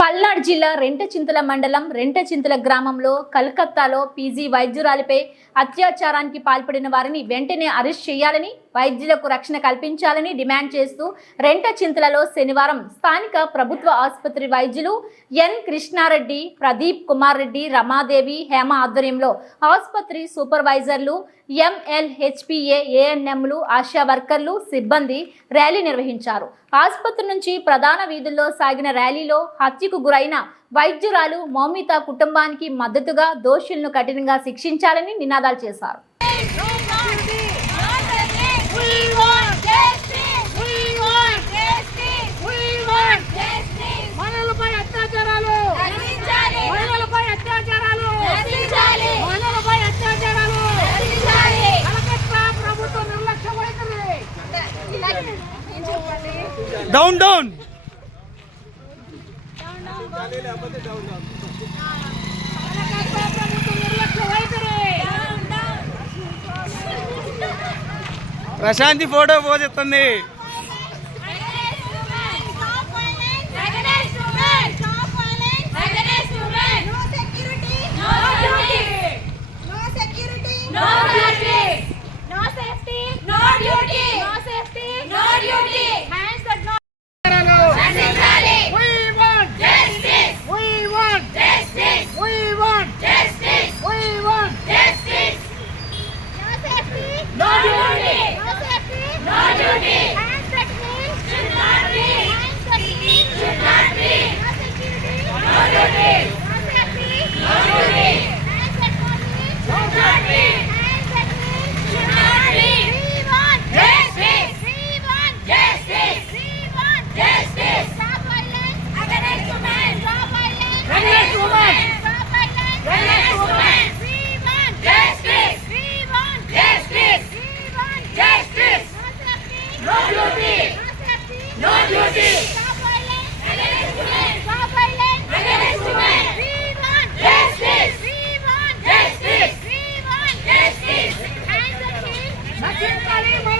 పల్నాడు జిల్లా రెంటచింతల మండలం రెంటచింతల గ్రామంలో కలకత్తాలో పీజీ వైద్యురాలిపై అత్యాచారానికి పాల్పడిన వారిని వెంటనే అరెస్ట్ చేయాలని వైద్యులకు రక్షణ కల్పించాలని డిమాండ్ చేస్తూ రెంటచింతలలో శనివారం స్థానిక ప్రభుత్వ ఆసుపత్రి వైద్యులు ఎన్ కృష్ణారెడ్డి ప్రదీప్ కుమార్ రెడ్డి రమాదేవి హేమ ఆధ్వర్యంలో ఆసుపత్రి సూపర్వైజర్లు ఎంఎల్హెచ్పిఏ ఏఎన్ఎంలు ఆశా వర్కర్లు సిబ్బంది ర్యాలీ నిర్వహించారు. ఆసుపత్రి నుంచి ప్రధాన వీధుల్లో సాగిన ర్యాలీలో హత్యకు గురైన వైద్యురాలు మౌమిత కుటుంబానికి మద్దతుగా దోషులను కఠినంగా శిక్షించాలని నినాదాలు చేశారు. Down down. ప్రశాంతి ఫోటో పోజిస్తుంది Fica ali, mãe.